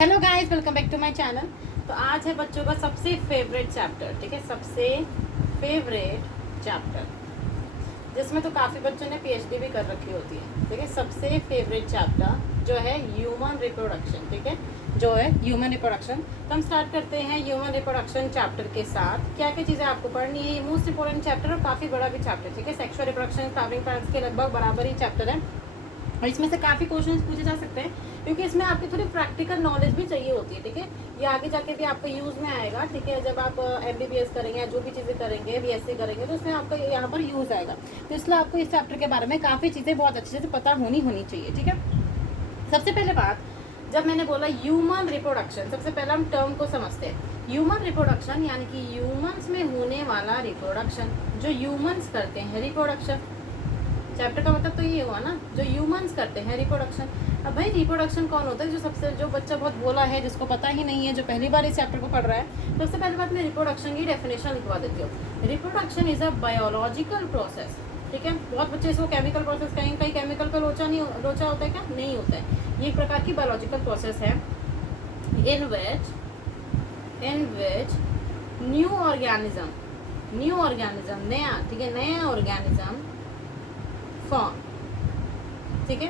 Hello guys, welcome back to my channel. तो आज है बच्चों का सबसे फेवरेट चैप्टर, ठीक है, सबसे फेवरेट चैप्टर जिसमें तो काफ़ी बच्चों ने पीएचडी भी कर रखी होती है, ठीक है। सबसे फेवरेट चैप्टर जो है ह्यूमन रिप्रोडक्शन, ठीक है, जो है ह्यूमन रिप्रोडक्शन। तो हम स्टार्ट करते हैं ह्यूमन रिप्रोडक्शन चैप्टर के साथ। क्या क्या चीज़ें आपको पढ़नी है, ये मोस्ट इंपॉर्टेंट चैप्टर और काफ़ी बड़ा भी चैप्टर, ठीक है। सेक्सुअल रिप्रोडक्शन फ्लावरिंग प्लांट्स के लगभग बराबर ही चैप्टर है और इसमें से काफ़ी क्वेश्चंस पूछे जा सकते हैं क्योंकि इसमें आपकी थोड़ी प्रैक्टिकल नॉलेज भी चाहिए होती है, ठीक है। ये आगे जाके भी आपको यूज़ में आएगा, ठीक है। जब आप एमबीबीएस करेंगे या जो भी चीज़ें करेंगे, बीएससी करेंगे, तो उसमें आपका यहाँ पर यूज़ आएगा। तो इसलिए आपको इस चैप्टर के बारे में काफ़ी चीज़ें बहुत अच्छे से पता होनी चाहिए, ठीक है। सबसे पहले बात, जब मैंने बोला ह्यूमन रिप्रोडक्शन, सबसे पहले हम टर्म को समझते हैं। ह्यूमन रिप्रोडक्शन यानी कि ह्यूमन्स में होने वाला रिप्रोडक्शन, जो ह्यूमन्स करते हैं रिप्रोडक्शन। चैप्टर का मतलब तो ये हुआ ना, जो ह्यूमंस करते हैं रिप्रोडक्शन। अब भाई रिप्रोडक्शन कौन होता है? जो बच्चा बहुत बोला है, जिसको पता ही नहीं है, जो पहली बार इस चैप्टर को पढ़ रहा है, तो सबसे पहले बात मैं रिप्रोडक्शन की डेफिनेशन लिखवा देती हूँ। Reproduction is a biological process, ठीक है। बहुत बच्चे इसको केमिकल प्रोसेस, कहीं कहीं केमिकल का लोचा होता है, क्या नहीं होता है। ये एक प्रकार की बायोलॉजिकल प्रोसेस है इन विच न्यू ऑर्गेनिज्म नया, ठीक है, नया ऑर्गेनिज्म फॉर्म, ठीक है,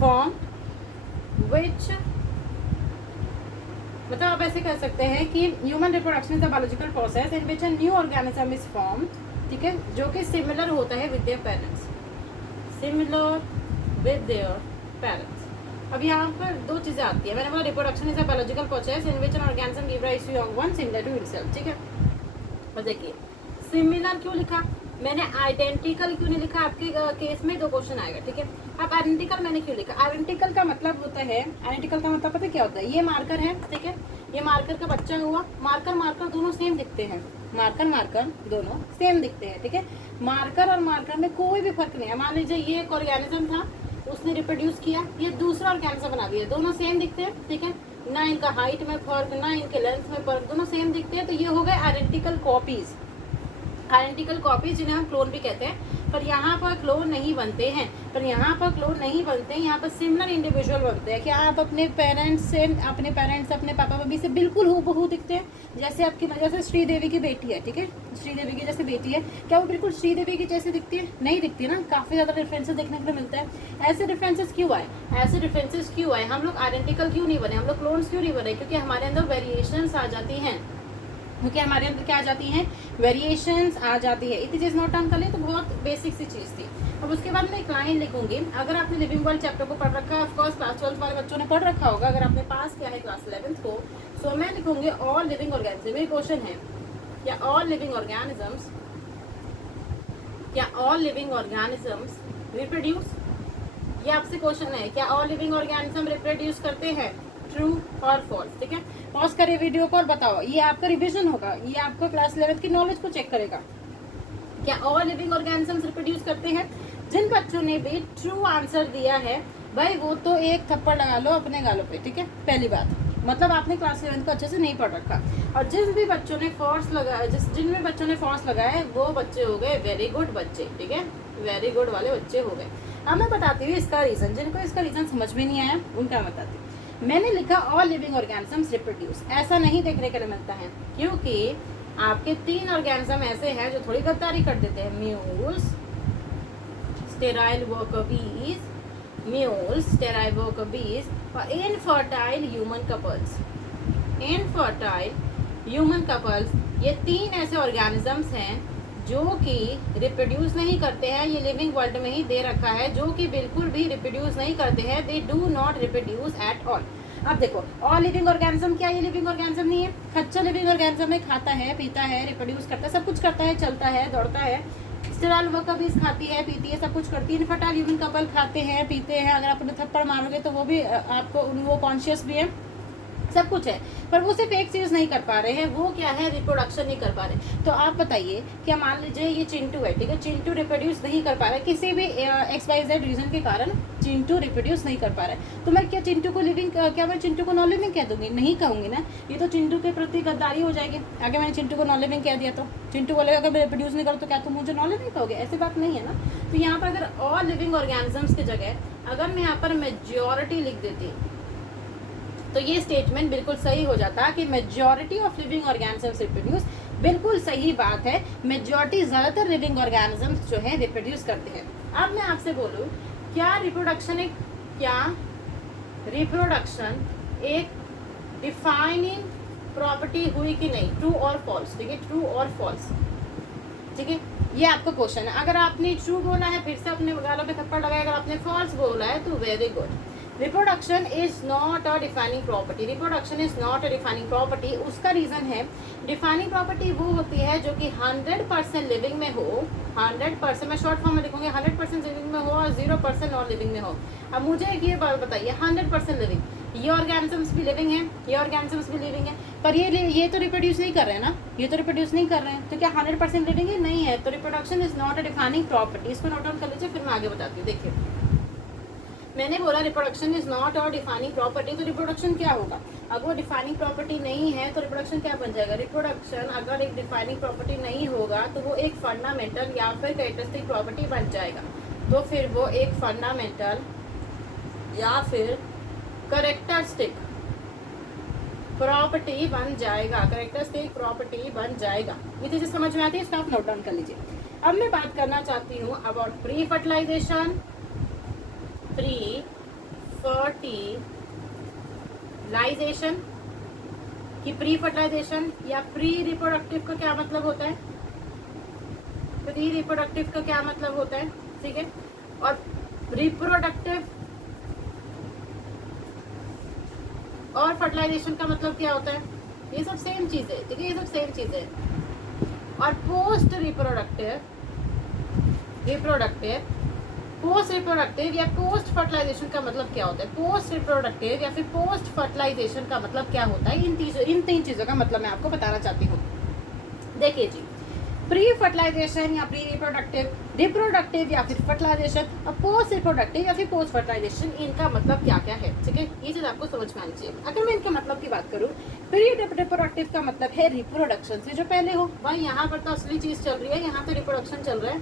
फॉर्म विच, मतलब आप ऐसे कह सकते हैं कि human reproduction is a biological process in which a new organism is form, ठीक है, जो कि सिमिलर होता है विद देयर पेरेंट्स, अब यहाँ पर दो चीजें आती है। मैंने बोला reproduction is a biological process in which an organism give rise to young one similar to itself, ठीक है। और देखिए सिमिलर क्यों लिखा मैंने, आइडेंटिकल क्यों नहीं लिखा? आपके केस में दो क्वेश्चन आएगा, ठीक है। अब आइडेंटिकल मैंने क्यों लिखा? आइडेंटिकल का मतलब होता है, आइडेंटिकल का मतलब पता है क्या होता है? ये मार्कर है, ठीक है, ये मार्कर का बच्चा हुआ, मार्कर दोनों सेम दिखते हैं, मार्कर दोनों सेम दिखते हैं, ठीक है। मार्कर और मार्कर में कोई भी फर्क नहीं है। मान लीजिए ये एक ऑर्गेनिज्म था, उसने रिप्रोड्यूस किया, ये दूसरा ऑर्गेनिज्म बना दिया, दोनों सेम दिखते हैं, ठीक है। ना इनका हाइट में फर्क, ना इनके लेंथ में फर्क, दोनों सेम दिखते हैं। तो ये हो गए आइडेंटिकल कॉपीज, जिन्हें हम क्लोन भी कहते हैं। पर यहाँ पर क्लोन नहीं बनते हैं, यहाँ पर सिमिलर इंडिविजुअल बनते हैं। क्या आप अपने पेरेंट्स अपने पापा मम्मी से बिल्कुल हूबहू दिखते हैं? जैसे श्रीदेवी की बेटी है, ठीक है, श्रीदेवी की जैसे बेटी है, क्या वो बिल्कुल श्रीदेवी की जैसे दिखती है? नहीं दिखती ना, काफ़ी ज़्यादा डिफरेंसेस देखने को मिलता है। ऐसे डिफरेंसेस क्यों आए? हम लोग आइडेंटिकल क्यों नहीं बने, हम लोग क्लोन्स क्यों नहीं बने? क्योंकि हमारे अंदर वेरिएशंस आ जाती हैं, क्या आ जाती हैं? वेरिएशंस आ जाती है। इतनी चीज़ नोट डाउन कर ले तो बहुत बेसिक सी चीज़ थी। अब उसके बाद मैं एक लाइन लिखूंगी। अगर आपने लिविंग वर्ल्ड चैप्टर को पढ़ रखा है, ऑफकोर्स क्लास 12 वाले बच्चों ने पढ़ रखा होगा, अगर आपने पास किया है क्लास 11 को, सो मैं लिखूंगी ऑल लिविंग ऑर्गेनिज्म। ये क्वेश्चन है, क्या ऑल लिविंग ऑर्गेनिजम्स रिप्रोड्यूस? ये आपसे क्वेश्चन है, क्या ऑल लिविंग ऑर्गेनिज्म रिप्रोड्यूस करते हैं? ट्रू और फॉल्स, ठीक है। पॉज करिए वीडियो को और बताओ। ये आपका रिवीजन होगा, ये आपको क्लास 11 की नॉलेज को चेक करेगा। क्या ऑल लिविंग ऑर्गेनिजम्स रिप्रोड्यूस करते हैं? जिन बच्चों ने भी ट्रू आंसर दिया है भाई, वो तो एक थप्पड़ लगा लो अपने गालों पे, ठीक है। पहली बात, मतलब आपने क्लास 11 को अच्छे से नहीं पढ़ रखा। और जिन भी बच्चों ने फॉल्स लगाया वो बच्चे हो गए वेरी गुड बच्चे, ठीक है, वेरी गुड वाले बच्चे हो गए। अब मैं बताती हूँ इसका रीजन, जिनको इसका रीजन समझ में नहीं आया उनका बताती हूँ। मैंने लिखा ऑल लिविंग ऑर्गेनिजम्स रिप्रोड्यूस, ऐसा नहीं देखने के लिए मिलता है, क्योंकि आपके 3 ऑर्गेनिज्म ऐसे हैं जो थोड़ी गद्दारी कर देते हैं। म्यूल्स, स्टेराइल वर्कर बीज और इनफर्टाइल ह्यूमन कपल्स। ये 3 ऐसे ऑर्गेनिजम्स हैं जो कि रिप्रोड्यूस नहीं करते हैं। ये लिविंग वर्ल्ड में ही दे रखा है, जो कि बिल्कुल भी रिप्रोड्यूस नहीं करते हैं। They do not reproduce at all. अब देखो, ऑल लिविंग ऑर्गेनिज्म, क्या ये लिविंग ऑर्गेनिज्म नहीं है? खच्चा लिविंग ऑर्गेनिज्म में खाता है, पीता है, रिप्रोड्यूस करता है, सब कुछ करता है, चलता है, दौड़ता है। स्टेराइल वर्कर बीज खाती है, पीती है, सब कुछ करती है। इनफर्टाइल ह्यूमन कपल खाते हैं, पीते हैं, अगर आप उन्हें थप्पड़ मारोगे तो वो भी आपको, वो कॉन्शियस भी है, सब कुछ है, पर वो सिर्फ एक चीज़ नहीं कर पा रहे हैं, वो क्या है? रिप्रोडक्शन नहीं कर पा रहे। तो आप बताइए, क्या मान लीजिए ये चिंटू है, ठीक है, चिंटू रिप्रोड्यूस नहीं कर पा रहा है, किसी भी XYZ रीजन के कारण चिंटू रिप्रोड्यूस नहीं कर पा रहा है, तो मैं क्या चिंटू को नॉन लिविंग कह दूंगी? नहीं कहूंगी ना, ये तो चिंटू के प्रति गद्दारी हो जाएगी। आगे मैंने चिंटू को नॉन लिविंग कह दिया तो चिंटू बोलेगा अगर मैं रिप्रोड्यूस नहीं करूँ तो क्या तुम मुझे नॉन लिविंग कहोगे? ऐसी बात नहीं है ना। तो यहाँ पर अगर ऑल लिविंग ऑर्गेनिजम्स की जगह अगर मैं यहाँ पर मेजॉरिटी लिख देती, तो ये स्टेटमेंट बिल्कुल सही हो जाता कि majority of living organisms reproduce. बिल्कुल सही बात है, मेजॉरिटी ज़्यादातर लिविंग ऑर्गेनिजम्स जो है रिप्रोड्यूस करते हैं। अब मैं आपसे बोलूँ, क्या रिप्रोडक्शन एक डिफाइनिंग प्रॉपर्टी हुई कि नहीं? ट्रू और फॉल्स, ठीक है, ट्रू और फॉल्स, ठीक है, ये आपका क्वेश्चन है। अगर आपने ट्रू बोला है फिर से अपने गालों पे थप्पड़ लगाया, अगर आपने फॉल्स बोला है तो very good. Reproduction is not a defining property, reproduction is not a defining property. उसका रीजन है, डिफाइनिंग प्रॉपर्टी वो होती है जो कि 100% लिविंग में हो, 100%, मैं शॉर्ट फॉर्म में लिखूंगी, 100% लिविंग में हो और 0% नॉन लिविंग में हो। अब मुझे एक ये बात बताइए, 100% लिविंग, ये ऑर्गेनिजम्स भी लिविंग है, ये ऑर्गेनिजम्स भी लिविंग है, पर ये तो रिप्रोड्यूस नहीं कर रहे हैं ना, ये तो रिप्रोड्यूस नहीं कर रहे हैं, तो क्या 100% लिविंग है? नहीं है। तो reproduction is not a defining property. इसको नोट डाउन कर लीजिए, फिर मैं आगे बताती हूँ। देखिए, मैंने बोला reproduction is not a defining property, तो रिप्रोडक्शन क्या होगा? अगर वो डिफाइनिंग प्रॉपर्टी नहीं है तो रिप्रोडक्शन क्या बन जाएगा? रिप्रोडक्शन अगर एक डिफाइनिंग प्रॉपर्टी नहीं होगा तो वो एक फंडामेंटल या फिर कैरेक्टरिस्टिक प्रॉपर्टी बन जाएगा। तो फिर वो एक फंडामेंटल या फिर कैरेक्टरिस्टिक प्रॉपर्टी बन जाएगा, कैरेक्टरिस्टिक प्रॉपर्टी बन जाएगा। ये चीज़ें समझ में आती है, इसको आप नोट डाउन कर लीजिए। अब मैं बात करना चाहती हूँ अबाउट प्री फर्टिलाइजेशन, प्री-फर्टिलाइजेशन कि प्री फर्टिलाइजेशन या प्री रिप्रोडक्टिव का क्या मतलब होता है? प्री रिप्रोडक्टिव का क्या मतलब होता है, ठीक है, और रिप्रोडक्टिव और फर्टिलाइजेशन का मतलब क्या होता है? ये सब सेम चीज़ है, ठीक है, ये सब सेम चीज़ है। और पोस्ट रिप्रोडक्टिव या पोस्ट फर्टिलाइजेशन का मतलब क्या होता है? पोस्ट रिप्रोडक्टिव या फिर पोस्ट फर्टिलाइजेशन का मतलब क्या होता है? इन तीन चीज़ों का मतलब मैं आपको बताना चाहती हूँ। देखिए जी, प्री फर्टिलाइजेशन या प्री रिप्रोडक्टिव या फिर फर्टिलाइजेशन और पोस्ट रिप्रोडक्टिव या फिर पोस्ट फर्टिलाइजेशन, इनका मतलब क्या क्या है, ठीक है, ये चीज़ आपको समझ में आनी चाहिए। अगर मैं इनके मतलब की बात करूँ, प्री रिप्रोडक्टिव का मतलब है रिप्रोडक्शन से जो पहले हो। भाई यहाँ पर तो असली चीज़ चल रही है, यहाँ तो रिप्रोडक्शन चल रहा है,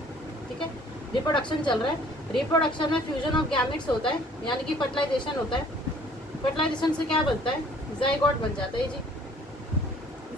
ठीक है, रिप्रोडक्शन चल रहा है। रिप्रोडक्शन में फ्यूजन ऑफ गैमेट्स होता है, यानी कि फर्टिलाइजेशन होता है। फर्टिलाइजेशन से क्या बनता है? जाइगोट बन जाता है जी,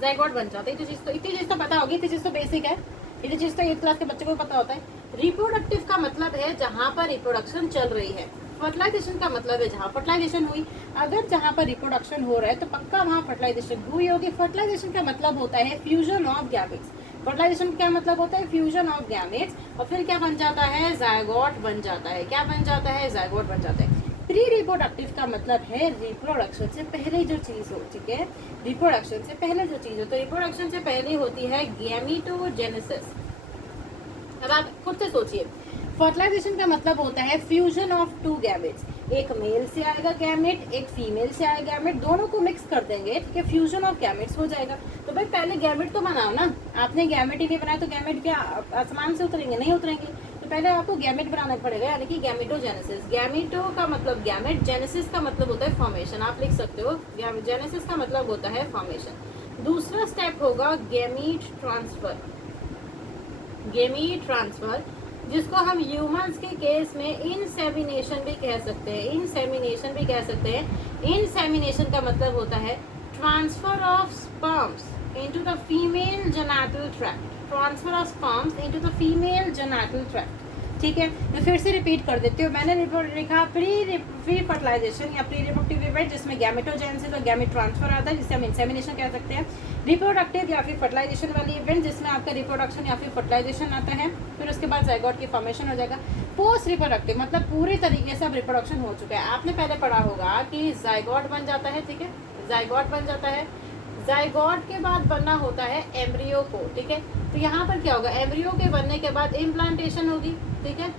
जाइगोट बन जाता है। इतनी चीज़ तो पता होगी, इतनी चीज़ तो बेसिक है, इतनी चीज़ तो 8th क्लास के बच्चों को पता होता है। रिप्रोडक्टिव का मतलब है जहाँ पर रिप्रोडक्शन चल रही है। फर्टिलाइजेशन का मतलब है जहाँ फर्टिलाइजेशन हुई। अगर जहाँ पर रिप्रोडक्शन हो रहा है तो पक्का वहाँ फर्टिलाइजेशन हुई होगी। फर्टिलाइजेशन का मतलब होता है फ्यूजन ऑफ गैमेट्स। फर्टिलाइजेशन का क्या मतलब होता है? फ्यूजन ऑफ गैमेट्स, और फिर क्या बन जाता है? जायगोट बन जाता है। क्या बन जाता है? जायगोट बन जाता है। प्री रिप्रोडक्टिव का मतलब है रिप्रोडक्शन से पहले जो चीज़ हो, ठीक है, रिप्रोडक्शन से पहले जो चीज़ हो। तो रिप्रोडक्शन से पहले होती है गैमीटोजेनेसिस। अब आप खुद से सोचिए, फर्टिलाइजेशन का मतलब होता है फ्यूजन ऑफ टू गैमेट्स। एक मेल से आएगा गैमेट, एक फीमेल से आएगा गैमेट, दोनों को मिक्स कर देंगे, ठीक है, फ्यूजन ऑफ गैमेट्स हो जाएगा। तो भाई पहले गैमेट तो बनाओ ना, आपने गैमेट ही नहीं बनाया तो गैमेट क्या आसमान से उतरेंगे? नहीं उतरेंगे। तो पहले आपको गैमेट बनाना पड़ेगा, यानी कि गैमेटोजेनेसिस। गैमेटो का मतलब गैमेट, जेनेसिस का मतलब होता है फॉर्मेशन। आप लिख सकते हो, जेनेसिस का मतलब होता है फॉर्मेशन। दूसरा स्टेप होगा गैमीट ट्रांसफर। गैमीट ट्रांसफर, जिसको हम ह्यूमंस के केस में इंसेमिनेशन भी कह सकते हैं। इंसेमिनेशन भी कह सकते हैं। इंसेमिनेशन का मतलब होता है transfer of sperms into the female genital tract. Transfer of sperms into the female genital tract, ठीक है। मैं फिर से रिपीट कर देती हूँ। मैंने लिखा प्री फर्टिलाइजेशन या प्री रिप्रोडक्टिव इवेंट जिसमें गैमेटोजेनेसिस और गैमेट ट्रांसफर आता है, जिसे हम इंसेमिनेशन कह सकते हैं। रिप्रोडक्टिव या फिर फर्टिलाइजेशन वाली इवेंट जिसमें आपका रिप्रोडक्शन या फिर फर्टिलाइजेशन आता है, फिर उसके बाद जाइगोट की फॉर्मेशन हो जाएगा। पोस्ट रिप्रोडक्टिव मतलब पूरी तरीके से अब रिप्रोडक्शन हो चुका है। आपने पहले पढ़ा होगा कि जाइगोट बन जाता है, ठीक है, जाइगोट बन जाता है। जाइगोट के बाद बनना होता है एम्ब्रियो को, ठीक है। तो यहाँ पर क्या होगा? एम्ब्रियो के बनने के बाद इम्प्लांटेशन होगी, ठीक है,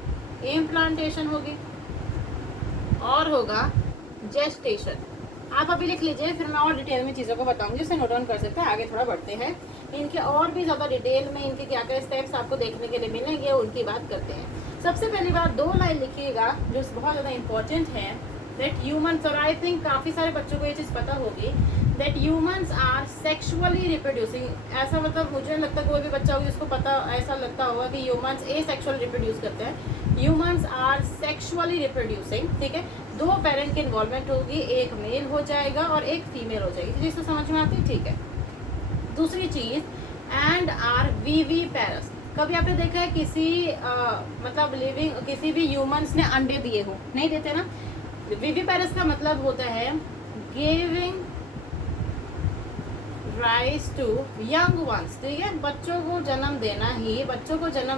इम्प्लांटेशन होगी, और होगा जेस्टेशन। आप अभी लिख लीजिए, फिर मैं और डिटेल में चीज़ों को बताऊंगी, जिससे नोट डाउन कर सकते हैं। आगे थोड़ा बढ़ते हैं, इनके और भी ज़्यादा डिटेल में इनके क्या क्या स्टेप्स आपको देखने के लिए मिलेंगे, उनकी बात करते हैं। सबसे पहली बात 2 लाइन लिखिएगा जो बहुत ज़्यादा इंपॉर्टेंट है। दैट ह्यूमंस, और आई थिंक काफ़ी सारे बच्चों को ये चीज़ पता होगी, that humans are sexually reproducing. ऐसा मतलब मुझे लगता है कोई भी बच्चा होगा जिसको पता ऐसा लगता होगा कि ह्यूमंस सेक्सुअली रिप्रोड्यूस करते हैं। ह्यूमंस आर सेक्सुअली रिप्रोड्यूसिंग, ठीक है। 2 पेरेंट की इन्वॉल्वमेंट होगी, एक मेल हो जाएगा और एक फीमेल हो जाएगी। जिसको समझ में आती है, ठीक है। दूसरी चीज़, एंड आर वीवी पैरस। कभी आपने देखा है किसी मतलब लिविंग किसी भी ह्यूमंस ने अंडे दिए हो? नहीं देते ना। वीवी पैरस का मतलब होता है giving rise to young ones, ठीक है। बच्चों को जन्म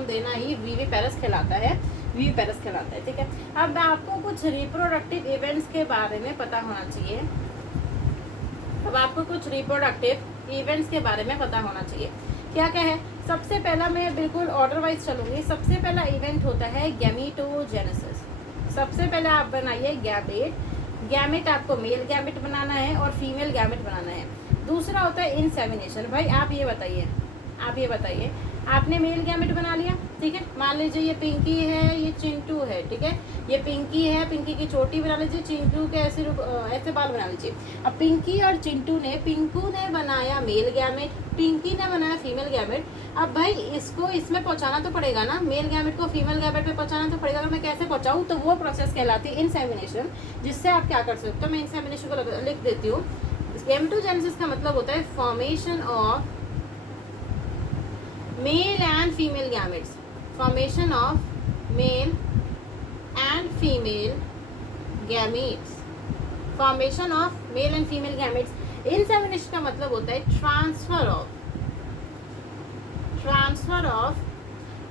देना ही वीवी पैरस कहलाता है, वीवी पैरस कहलाता है, ठीक है। अब आपको कुछ रिप्रोडक्टिव इवेंट्स के बारे में पता होना चाहिए। क्या क्या है? सबसे पहला मैं बिल्कुल ऑर्डर वाइज चलूंगी। सबसे पहला इवेंट होता है गैमीटोजेनेसिस। सबसे पहले आप बनाइए गैमेट आपको मेल गैमेट बनाना है और फीमेल गैमेट बनाना है। दूसरा होता है इंसेमिनेशन। भाई आप ये बताइए आपने मेल गैमेट बना लिया, ठीक है। मान लीजिए ये पिंकी है, ये चिंटू है, ठीक है। ये पिंकी है, पिंकी की चोटी बना लीजिए, चिंटू के ऐसे बाल बना लीजिए। अब पिंकी और चिंटू ने, पिंकू ने बनाया मेल गैमेट, पिंकी ने बनाया फीमेल गैमेट। अब भाई इसको इसमें पहुंचाना तो पड़ेगा ना, मेल गैमेट को फीमेल गैमेट में पहुंचाना तो पड़ेगा। मैं कैसे पहुंचाऊं? तो वो प्रोसेस कहलाती है इंसेमिनेशन, जिससे आप क्या कर सकते हो। मैं इंसेमिनेशन को लिख देती हूँ। गैमेटोजेनेसिस का मतलब होता है formation of male and female gametes, formation of male and female gametes, formation of male and female gametes. Insemination का मतलब होता है ट्रांसफर ऑफ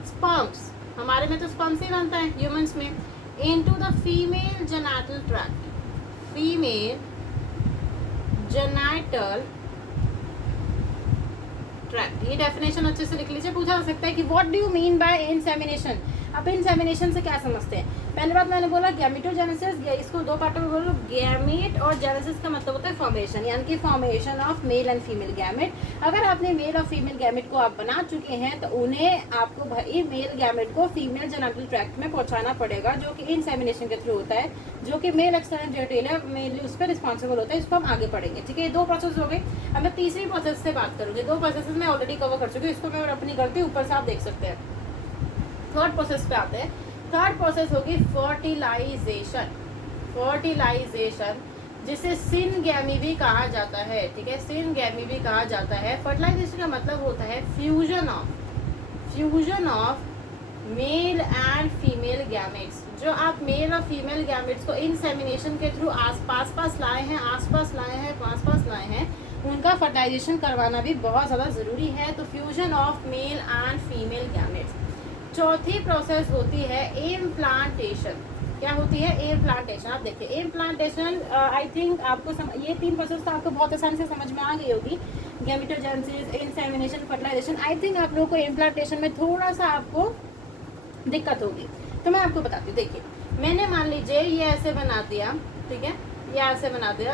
स्पर्म्स, हमारे में तो स्पर्म से बनता है ह्यूमंस में, into the female genital tract, female genital tract. ये डेफिनेशन अच्छे से लिख लीजिए। पूछा जा सकता है कि what do you mean by insemination. अब इंसेमिनेशन से क्या समझते हैं? पहली बात मैंने बोला गैमेटोजेनेसिस, इसको 2 पार्टों में बोलो। गैमेट और जेनेसिस का मतलब होता है फॉर्मेशन, यानी कि formation of male and female gamete. अगर आपने मेल और फीमेल गैमेट को आप बना चुके हैं तो उन्हें आपको भाई मेल गैमेट को फीमेल जेनिटल ट्रैक्ट में पहुंचाना पड़ेगा, जो कि इंसेमिनेशन के थ्रू होता है, जो कि मेल एक्सटर्नल जेनिटल है, मेल उस पर रिस्पॉन्सिबल होता है। इसको हम आगे पढ़ेंगे, ठीक है। 2 प्रोसेस हो गए। अब मैं तीसरी प्रोसेस से बात करूँगी। 2 प्रोसेस मैं ऑलरेडी कवर कर चुकी हूँ, इसको मैं अपनी गलती ऊपर से आप देख सकते हैं। थर्ड प्रोसेस पे आते हैं। थर्ड प्रोसेस होगी फर्टिलाइजेशन, जिसे सिनगैमी भी कहा जाता है, ठीक है। सिनगैमी भी कहा जाता है। फर्टिलाइजेशन का मतलब होता है fusion of male and female gametes. जो आप मेल और फीमेल गैमेट्स को इंसेमिनेशन के थ्रू आसपास लाए हैं, उनका फर्टिलाइजेशन करवाना भी बहुत ज़्यादा ज़रूरी है। तो fusion of male and female gametes. चौथी प्रोसेस होती है इम्प्लांटेशन। क्या होती है? इम्प्लांटेशन। आप देखिए इम्प्लांटेशन, आई थिंक आपको ये 3 प्रोसेस तो आपको बहुत आसानी से समझ में आ गई होगी। Gametogenesis, insemination, fertilization. I think आप लोगों को इम्प्लांटेशन में थोड़ा सा आपको दिक्कत होगी, तो मैं आपको बताती हूँ। देखिए मैंने मान लीजिए ये ऐसे बना दिया, ठीक है। ये ऐसे बना दिया,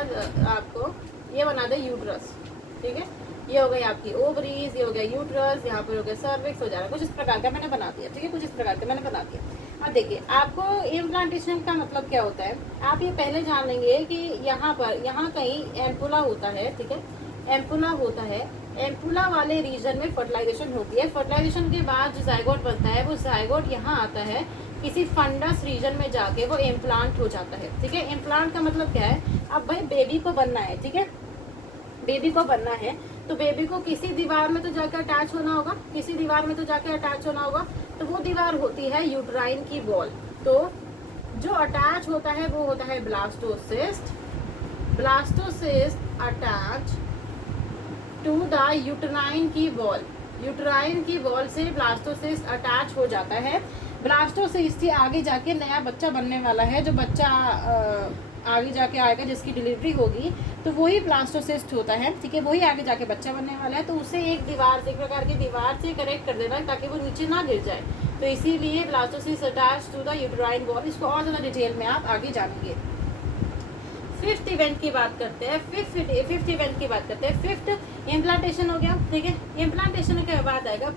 आपको ये बना दिया यूट्रस, ठीक है। ये हो गई आपकी ओवरीज, ये हो गया यूट्रस, यहाँ पर हो गया सर्विक्स, हो जा रहा है कुछ इस प्रकार का मैंने बना दिया, ठीक है। कुछ इस प्रकार का मैंने बना दिया। अब देखिए आपको इम्प्लांटेशन का मतलब क्या होता है, आप ये पहले जान लेंगे कि यहाँ कहीं एम्पुला होता है, ठीक है। एम्पुला होता है, एम्पुला वाले रीजन में फर्टिलाइजेशन होती है। फर्टिलाइजेशन के बाद जो जाइगोट बनता है, वो जाइगोट यहाँ आता है, किसी फंडस रीजन में जाके वो इम्प्लांट हो जाता है, ठीक है। इम्प्लांट का मतलब क्या है? अब भाई बेबी को बनना है, ठीक है। बेबी को बनना है तो बेबी को किसी दीवार में तो जाकर अटैच होना होगा, तो वो दीवार होती है यूट्राइन की वॉल। तो जो अटैच होता है वो होता है blastocyst attach to the uterine की वॉल से ब्लास्टोसिस्ट अटैच हो जाता है। ब्लास्टोसिस्ट से आगे जाके नया बच्चा बनने वाला है, जो बच्चा आगे जाके आएगा, जिसकी डिलीवरी होगी, तो वही ब्लास्टोसिस्ट होता है, ठीक है। वही आगे जाके बच्चा बनने वाला है, तो उसे एक प्रकार की दीवार से कनेक्ट कर देना ताकि वो नीचे ना गिर जाए। तो इसीलिए blastocyst attach to the uterine wall. इसको और ज़्यादा डिटेल में आप आगे जानेंगे। फिफ्थ इवेंट की बात करते हैं। फिफ्थ इम्प्लांटेशन हो गया, ठीक है। इम्प्लांटेशन के बाद आएगा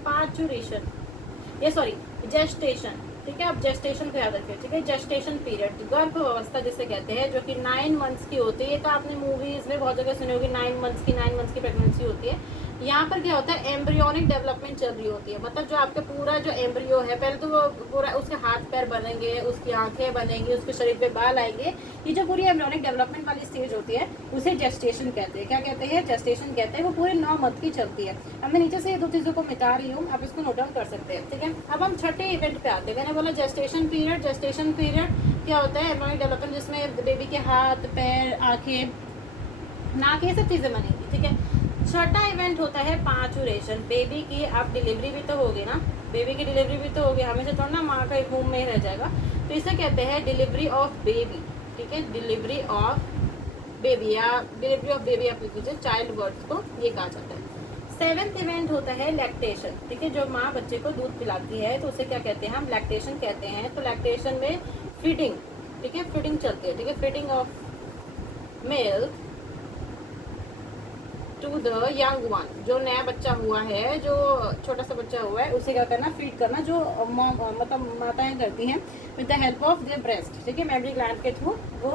जेस्टेशन। ठीक है। अब जेस्टेशन को याद रखिए, ठीक है। जेस्टेशन पीरियड, गर्भ अवस्था जिसे कहते हैं, जो कि 9 मंथ्स की होती है। ये तो आपने मूवीज में बहुत जगह सुनी होगी, 9 मंथ्स की प्रेगनेंसी होती है। यहाँ पर क्या होता है, एम्ब्रियोनिक डेवलपमेंट चल रही होती है, मतलब जो आपके पूरा जो एम्ब्रियो है, पहले तो वो पूरा उसके हाथ पैर बनेंगे, उसकी आंखें बनेंगी, उसके शरीर पे बाल आएंगे। ये जो पूरी एम्ब्रियोनिक डेवलपमेंट वाली स्टेज होती है उसे जेस्टेशन कहते हैं। क्या कहते हैं, जेस्टेशन कहते हैं। वो पूरे 9 मंथ की चलती है। अब मैं नीचे से ये 2 चीज़ों को मिटा रही हूँ, आप इसको नोट डाउन कर सकते हैं, ठीक है। अब हम छठे इवेंट पे आते हैं। मैंने बोला जेस्टेशन पीरियड। जेस्टेशन पीरियड क्या होता है, एम्ब्रियोनिक डेवलपमेंट, जिसमें बेबी के हाथ पैर आँखें नाक ये सब चीज़ें बनेंगी, ठीक है। छठा इवेंट होता है पांचुरेशन। बेबी की आप डिलीवरी भी तो होगी ना, बेबी की डिलीवरी भी तो होगी, हमेशा थोड़ा ना माँ का वूम में ही रह जाएगा। तो इसे कहते हैं डिलीवरी ऑफ बेबी, ठीक है। डिलीवरी ऑफ बेबी या डिलीवरी ऑफ बेबी आप लिख लीजिए, चाइल्ड बर्थ को ये कहा जाता है। 7th इवेंट होता है लैक्टेशन, ठीक है। जो माँ बच्चे को दूध पिलाती है तो उसे क्या कहते हैं, हम लैक्टेशन कहते हैं। तो लैक्टेशन में फीडिंग, ठीक है, फीडिंग चलती है, ठीक है। Feeding of milk to the young one, जो नया बच्चा हुआ है, जो छोटा सा बच्चा हुआ है, उसे क्या करना, फीड करना, जो मतलब माताएं करती हैं with the help of their breast, ठीक है। मेमरी ग्लैंड के थ्रू वो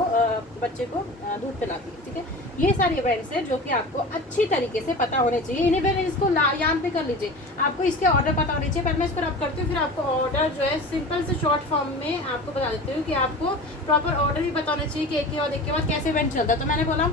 बच्चे को दूध पिलाती है, ठीक है। ये सारे इवेंट्स है जो कि आपको अच्छी तरीके से पता होने चाहिए। इन्हीं पहले इसको यहाँ पे कर लीजिए, आपको इसके ऑर्डर पता होने चाहिए। पहले मैं इसको रब करती हूँ, फिर आपको ऑर्डर जो है सिंपल से शॉर्ट फॉर्म में आपको बता देती हूँ कि आपको प्रॉपर ऑर्डर भी पता होना चाहिए कि एक के बाद कैसे इवेंट चलता है। तो मैंने बोला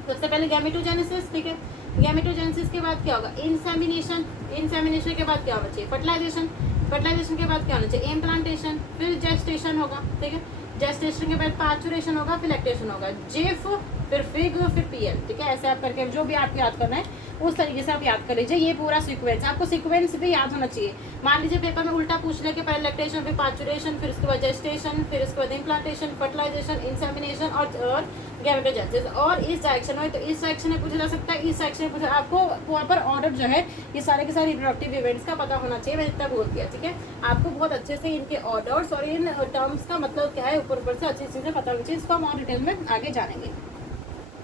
सबसे पहले गैमेटोजेनेसिस, ठीक है। गैमेटोजेनेसिस के बाद क्या होगा, इंसेमिनेशन। इंसेमिनेशन के बाद क्या होना चाहिए, फर्टिलाइजेशन। फर्टिलाइजेशन के बाद क्या होना चाहिए, इम्प्लांटेशन। फिर जेस्टेशन होगा, ठीक है। जेस्टेशन के बाद पाचुरेशन होगा, फिर लैक्टेशन होगा, जिफ, फिर फिग, फिर पीएल, ठीक है। ऐसे आप करके जो भी आपको याद करना है उस तरीके से आप याद कर लीजिए। ये पूरा सीक्वेंस, आपको सीक्वेंस भी याद होना चाहिए। मान लीजिए पेपर में उल्टा पूछ ले कि पहले लैक्टेशन, फिर पाचुरेशन, फिर उसके बाद जेस्टेशन, फिर उसके बाद इम्प्लांटेशन, फर्टिलाइजेशन, इंसेमिनेशन और गैमेटोजेनेसिस। और इस डायरेक्शन में, तो इस सेक्शन में पूछा जा सकता है, इस सेक्शन में पूछा। आपको प्रॉपर ऑर्डर जो है ये सारे के सारे रिप्रोडक्टिव इवेंट्स का पता होना चाहिए। मैंने इतना बोल दिया, ठीक है। आपको बहुत अच्छे से इनके ऑर्डर्स और इन टर्म्स का मतलब क्या है ऊपर से अच्छी चीज़ें पता होनी चाहिए। इसको हम और डिटेल में आगे जानेंगे।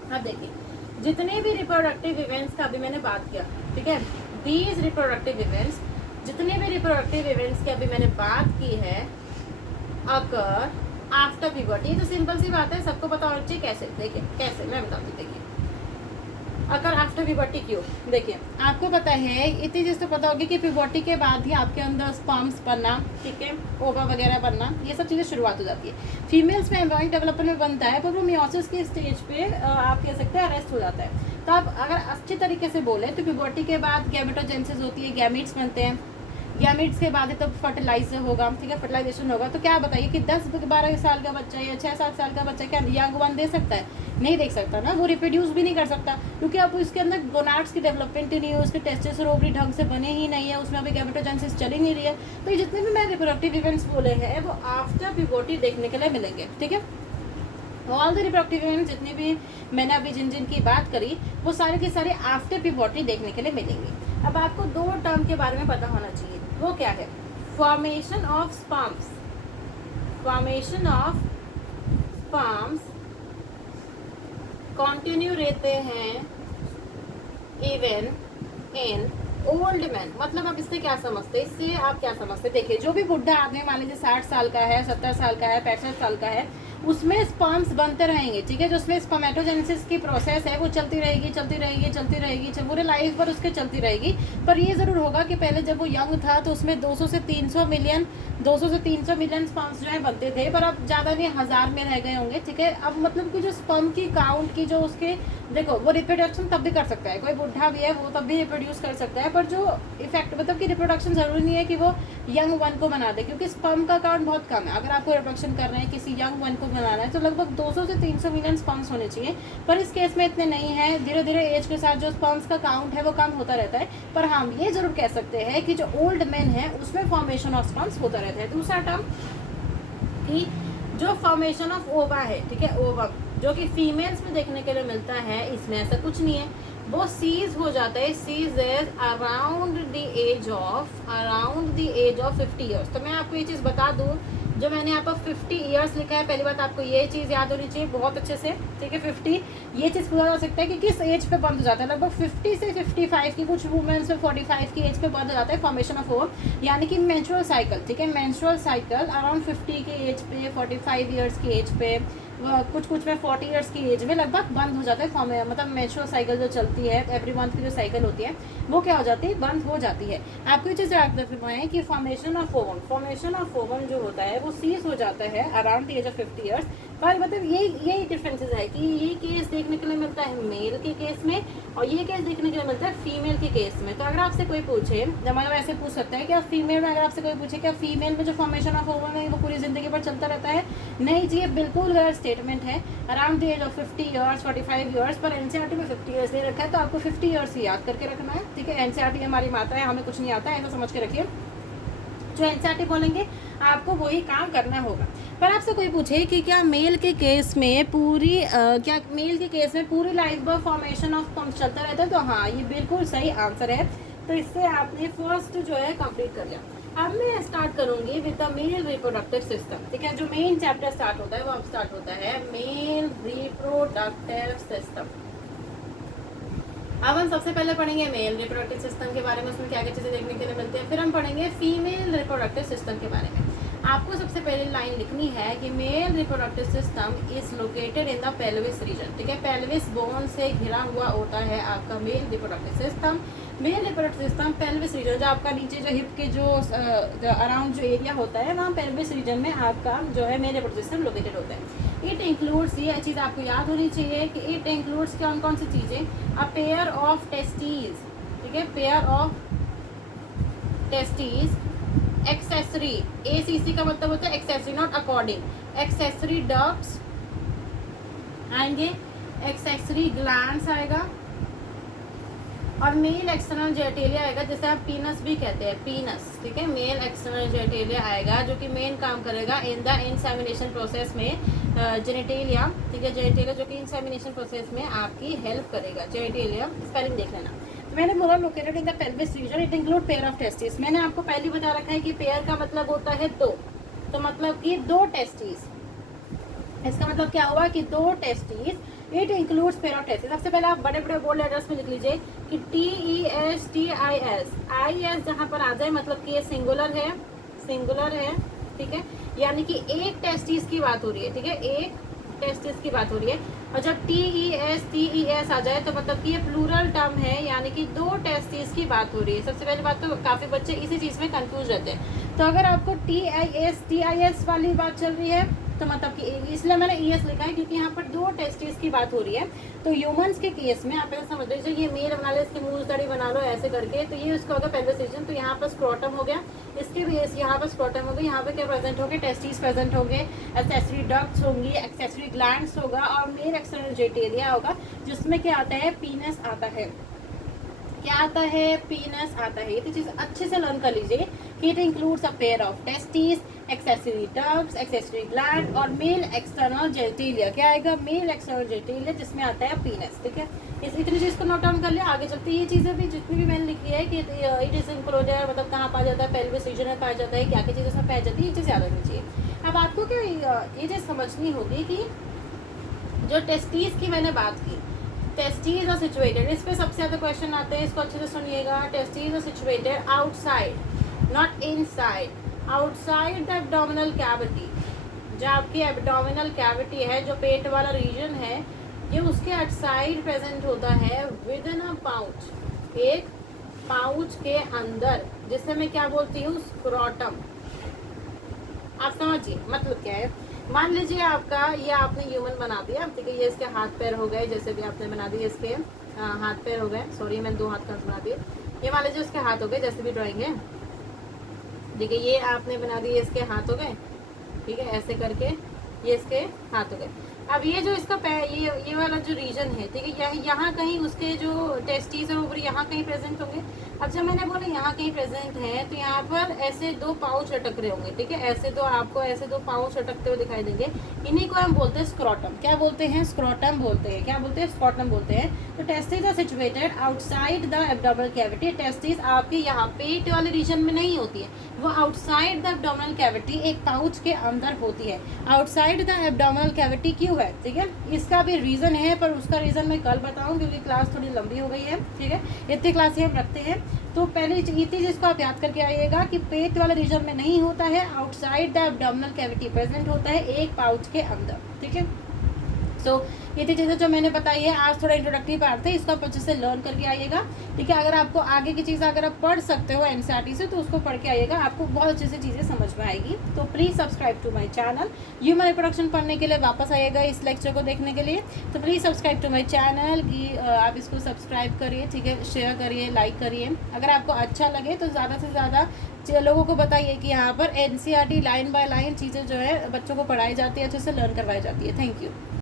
अब देखिए, जितने भी रिप्रोडक्टिव इवेंट्स का अभी मैंने बात किया, ठीक है। दीज रिप्रोडक्टिव इवेंट्स, जितने भी रिप्रोडक्टिव इवेंट्स की अभी मैंने बात की है, अकर आफ्टर प्यूबर्टी। ये तो सिंपल सी बात है, सबको पता होना चाहिए। कैसे, देखिए कैसे मैं बताती हूँ। देखिए अगर आफ्टर प्यूबर्टी क्यों, देखिए आपको पता है, इतनी चीज़ तो पता होगी कि प्यूबर्टी के बाद ही आपके अंदर स्पर्म्स बनना, ठीक है, ओवा वगैरह बनना, ये सब चीज़ें शुरुआत हो जाती है। फीमेल्स में एम्ब्रियोनिक डेवलपमेंट में बनता है, पर वो मियोसिस की स्टेज पे आप कह सकते हैं अरेस्ट हो जाता है। तो आप अगर अच्छी तरीके से बोले तो प्यूबर्टी के बाद गैमेटोजेनेसिस होती है, गैमीट्स बनते हैं। गैमीट्स के बाद तब फर्टिलाइजर होगा, ठीक है, फर्टिलाइजेशन होगा। तो क्या बताइए कि 10-12 साल का बच्चा या 6-7 साल का बच्चा क्या यंग वन दे सकता है? नहीं देख सकता ना, वो रिप्रोड्यूस भी नहीं कर सकता, क्योंकि अब उसके अंदर गोनाड्स की डेवलपमेंट ही नहीं है, उसके टेस्टिस और ओवरी ढंग से बने ही नहीं है, उसमें अभी गैमेटोजेनेसिस चल ही नहीं रही है। तो ये जितने भी मैं रिप्रोडक्टिव इवेंट्स बोले हैं वो आफ्टर प्यूबर्टी देखने के लिए मिलेंगे, ठीक है। ऑल द रिप्रोडक्टिव इवेंट्स जितने भी मैंने अभी जिन की बात करी वो सारे के सारे आफ्टर प्यूबर्टी देखने के लिए मिलेंगे। अब आपको 2 टर्म के बारे में पता होना चाहिए, वो क्या है, formation of sperms. Formation of sperms continue रहते हैं इवन इन ओल्ड मैन। मतलब आप इससे क्या समझते हैं, इससे आप क्या समझते हैं? देखिए, जो भी बुढ़ा आदमी मान लीजिए 60 साल का है, 70 साल का है, 65 साल का है, उसमें स्पर्म्स बनते रहेंगे, ठीक है। जो उसमें स्पर्मेटोजेनेसिस की प्रोसेस है वो चलती रहेगी, चलती रहेगी, चलती रहेगी, पूरे लाइफ पर उसके चलती रहेगी। पर ये ज़रूर होगा कि पहले जब वो यंग था तो उसमें 200 से 300 मिलियन स्पर्म्स जो है बनते थे, पर अब ज़्यादा नहीं, 1000 में रह गए होंगे, ठीक है। अब मतलब कि जो स्पर्म की काउंट की जो उसके, देखो वो रिप्रोडक्शन तब भी कर सकता है, कोई बुढ़ा भी है वो तब भी रिप्रोड्यूस कर सकता है, पर जो इफेक्ट मतलब कि रिप्रोडक्शन ज़रूरी नहीं है कि वो यंग वन को बना दे, क्योंकि स्पर्म का काउंट बहुत कम है। अगर आपको रिप्रोडक्शन कर रहे हैं किसी यंग वन को बनाना है तो लगभग 200 से 300 मिलियन स्पर्म्स होने चाहिए, पर इस केस में इतने नहीं है। धीरे धीरे एज के साथ जो स्पर्म्स का काउंट है वो कम होता रहता है। पर हम ये जरूर कह सकते हैं कि जो ओल्ड मैन है उसमें फॉर्मेशन ऑफ स्पर्म्स होता रहता है। दूसरा टर्म कि जो फॉर्मेशन ऑफ ओवा है, ठीक है, ओवा जो कि फीमेल्स में देखने के लिए मिलता है, इसमें ऐसा कुछ नहीं है, वो सीज हो जाता है। Cease is around the age of 50 years. तो मैं आपको ये चीज़ बता दूँ जो मैंने यहाँ पर 50 ईयर्स लिखा है, पहली बात आपको ये चीज़ याद होनी चाहिए बहुत अच्छे से, ठीक है। 50 ये चीज़ पूरा हो सकता है कि किस एज पे बंद हो जाता है, लगभग 50 से 55 की, कुछ वुमेन्स में 45 की एज पे बंद हो जाता है फॉर्मेशन ऑफ ओवम, यानी कि मेंस्ट्रुअल साइकिल, ठीक है। मेंस्ट्रुअल साइकिल अराउंड 50 की एज पे, 45 ईयर्स की एज पे, कुछ में 40 ईयर्स की एज में लगभग बंद हो जाता है, मतलब मेंस्ट्रुअल साइकिल जो चलती है एवरी मंथ की जो साइकिल होती है वो क्या हो जाती है, बंद हो जाती है। आपको ये चीज़ याद रखना है कि फॉर्मेशन ऑफ ओवम जो होता है वो सीज हो जाता है around the age of 50 years. पर मतलब यही डिफरेंसेस है कि ये केस देखने के लिए मिलता है मेल के केस में और ये केस देखने के लिए मिलता है फीमेल के केस में। तो अगर आपसे कोई पूछे, मतलब ऐसे पूछ सकता है कि फीमेल में, अगर आपसे कोई पूछे क्या फीमेल में जो फॉर्मेशन ऑफ ओवम है वो पूरी जिंदगी पर चलता रहता है, नहीं जी, ये बिल्कुल गलत स्टेटमेंट है। Around the age of 50 years, 45 years, पर एनसीईआरटी में 50 ईयर्स दे रखा है, तो आपको 50 ईयर्स ही याद करके रखना है, ठीक है। एनसीईआरटी हमारी माता है, हमें कुछ नहीं आता है, ऐसा समझ के रखिए। जो एनसीईआरटी बोलेंगे आपको वही काम करना होगा। पर आपसे कोई पूछे कि क्या मेल के केस में पूरी लाइफ भर फॉर्मेशन ऑफ पंप चलता रहता है, तो हाँ, ये बिल्कुल सही आंसर है। तो इससे आपने फर्स्ट जो है कंप्लीट कर लिया। अब मैं स्टार्ट करूंगी with the male reproductive system, ठीक है। जो मेन चैप्टर स्टार्ट होता है वो अब स्टार्ट होता है मेल रिप्रोडक्टिव सिस्टम। अब हम सबसे पहले पढ़ेंगे मेल रिप्रोडक्टिव सिस्टम के बारे में, उसमें क्या क्या चीज़ें देखने के लिए मिलती हैं। फिर हम पढ़ेंगे फीमेल रिप्रोडक्टिव सिस्टम के बारे में। आपको सबसे पहले लाइन लिखनी है कि male reproductive system is located in the pelvis region, ठीक है। पेल्विस बोन से घिरा हुआ होता है आपका male reproductive system. Male reproductive system pelvis region, जो आपका नीचे जो हिप के जो अराउंड जो एरिया होता है वहाँ पेल्विस रीजन में आपका जो है मेल रिप्रोडक्टिव सिस्टम लोकेटेड होता है। इट इंक्लूड्स, ये चीज़ आपको याद होनी चाहिए कि इट इंक्लूड्स कौन कौन सी चीज़ें, अ पेयर ऑफ टेस्टीज, ठीक है, pair of testes, accessory, ACC का मतलब होता है accessory, not according, accessory ducts आएंगे, एक्सेसरी ग्लैंड्स आएगा और मेल एक्सटर्नल जेनेटेलिया आएगा, जैसे आप पीनस भी कहते हैं, पीनस, ठीक है। मेल एक्सटर्नल जेनेटेलिया आएगा जो कि मेन काम करेगा इन द इंसेमिनेशन प्रोसेस में, जेनेटेलिया, ठीक है, जेनेटेलिया जो कि इंसेमिनेशन प्रोसेस में आपकी हेल्प करेगा। जेनेटेलिया स्पेलिंग देख लेना। तो मैंने बोला located in the pelvis region, it include pair of testis. मैंने आपको पहले बता रखा है कि पेयर का मतलब होता है दो, तो मतलब कि दो टेस्टिस, इसका मतलब क्या हुआ कि दो testis. It includes pair of testis. सबसे पहले आप बड़े बड़े बोल्ड लेटर्स में लिख लीजिए कि TESTIS, IS जहाँ पर आ जाए मतलब कि ये सिंगुलर है, ठीक है, यानी कि एक टेस्टिस की बात हो रही है, ठीक है, एक टेस्टिस की बात हो रही है। और जब TES आ जाए तो मतलब कि ये प्लूरल टर्म है, यानी कि दो टेस्टिस की बात हो रही है। सबसे पहली बात तो काफ़ी बच्चे इसी चीज़ में कंफ्यूज रहते हैं। तो अगर आपको TIS वाली बात चल रही है तो मतलब कि इसलिए मैंने ES लिखा है क्योंकि यहाँ पर दो टेस्टिस की बात हो रही है। तो ह्यूमंस के केस में आप ऐसा समझ लीजिए, ये मेल बना लो, इसकी मूल तड़ी बना लो ऐसे करके, तो ये उसका होगा पेल्विस रीजन। तो यहाँ पर स्क्रोटम हो गया, इसके भी यहाँ पर स्क्रोटम हो गया, यहाँ पे क्या प्रेजेंट होंगे, टेस्टिस प्रेजेंट होंगे, एक्सेसरी डक्ट्स होंगी, एक्सेसरी ग्लैंड्स होगा और मेल एक्सटर्नल जेनेटेलिया होगा, जिसमें क्या आता है, पीनस आता है। क्या आता है, पीनस आता है। ये तो चीज़ अच्छे से लर्न कर लीजिए कि it includes a pair of testis, accessory ducts, accessory gland और मेल एक्सटर्नल जेनेटेलिया। क्या आएगा, मेल एक्सटर्नल जेनेटेलिया, जिसमें आता है पीनस, ठीक है। इतनी चीज़ को नोट डाउन कर लिया। आगे चलते ये चीज़ें भी जितनी भी मैंने लिखी है कि इट इज इंक्लूडेड, मतलब कहाँ पाया जाता है, पेल्विस रीजन में पाया जाता है, क्या क्या चीज़ उसमें पाई जाती है, ये चीज़ याद रखनी चाहिए। अब आपको क्या ये चीज़ समझनी होगी कि जो टेस्टिस की मैंने बात की, टेस्टीज आर सिचुएटेड, इस पे सबसे ज़्यादा क्वेश्चन आते हैं, इसको अच्छे से सुनिएगा। Testes are situated outside, not inside, outside the abdominal cavity. जो आपकी एब्डोमिनल कैविटी है, जो पेट वाला रीजन है, ये उसके आउटसाइड प्रेजेंट होता है विद इन अ पाउच, एक पाउच के अंदर, जिसे मैं क्या बोलती हूँ, स्क्रोटम। आप समझिए मतलब क्या है। मान लीजिए आपका ये आपने ह्यूमन बना दिया, ठीक है, ये इसके हाथ पैर हो गए, जैसे भी आपने बना दिए, इसके हाथ पैर हो गए, सॉरी मैंने दो हाथ का बना दिए, ये मान लीजिए उसके हाथ हो गए, जैसे भी ड्राइंग है, ठीक है, ये आपने बना दिए, इसके हाथ हो गए, ठीक है, ऐसे करके ये इसके हाथ हो गए। अब ये जो इसका ये वाला जो रीजन है, ठीक है, यहाँ कहीं उसके जो टेस्टीज और ओवरी यहाँ कहीं प्रेजेंट होंगे। अब जब मैंने बोला यहाँ कहीं प्रेजेंट है, तो यहाँ पर ऐसे दो पाउच लटक रहे होंगे, ठीक है, ऐसे दो आपको ऐसे दो पाउच लटकते हुए दिखाई देंगे। इन्हीं को हम बोलते हैं स्क्रोटम। क्या बोलते हैं? स्क्रोटम बोलते हैं। क्या बोलते हैं? स्क्रोटम बोलते हैं। तो testes are situated outside the abdominal cavity. Testes आपके यहाँ पेट वाले रीजन में नहीं होती है, वो आउटसाइड द एब्डोमिनल कैविटी एक पाउच के अंदर होती है। आउटसाइड द एब्डोमिनल कैविटी क्यों है, ठीक है, इसका भी रीज़न है, पर उसका रीज़न मैं कल बताऊँ क्योंकि क्लास थोड़ी लंबी हो गई है, ठीक है, इतनी क्लासें हम रखते हैं। तो पहले इतनी चीज़ को आप याद करके आइएगा कि पेट वाले रीजन में नहीं होता है, outside the abdominal cavity present होता है एक पाउच के अंदर, ठीक है। सो ये थी चीज़ें जो मैंने बताई है। आज थोड़ा इंट्रोडक्टरी पार्ट थे, इसको आप अच्छे से लर्न करके आइएगा, ठीक है। अगर आपको आगे की चीज़ अगर आप पढ़ सकते हो एनसीईआरटी से, तो उसको पढ़ के आइएगा, आपको बहुत अच्छे से चीज़ें समझ में आएगी। तो please subscribe to my channel. Human reproduction पढ़ने के लिए वापस आइएगा इस लेक्चर को देखने के लिए, तो please subscribe to my channel कि आप इसको सब्सक्राइब करिए, ठीक है, शेयर करिए, लाइक करिए। अगर आपको अच्छा लगे तो ज़्यादा से ज़्यादा लोगों को बताइए कि यहाँ पर एनसीईआरटी लाइन बाय लाइन चीज़ें जो है बच्चों को पढ़ाई जाती है, अच्छे से लर्न करवाई जाती है। Thank you.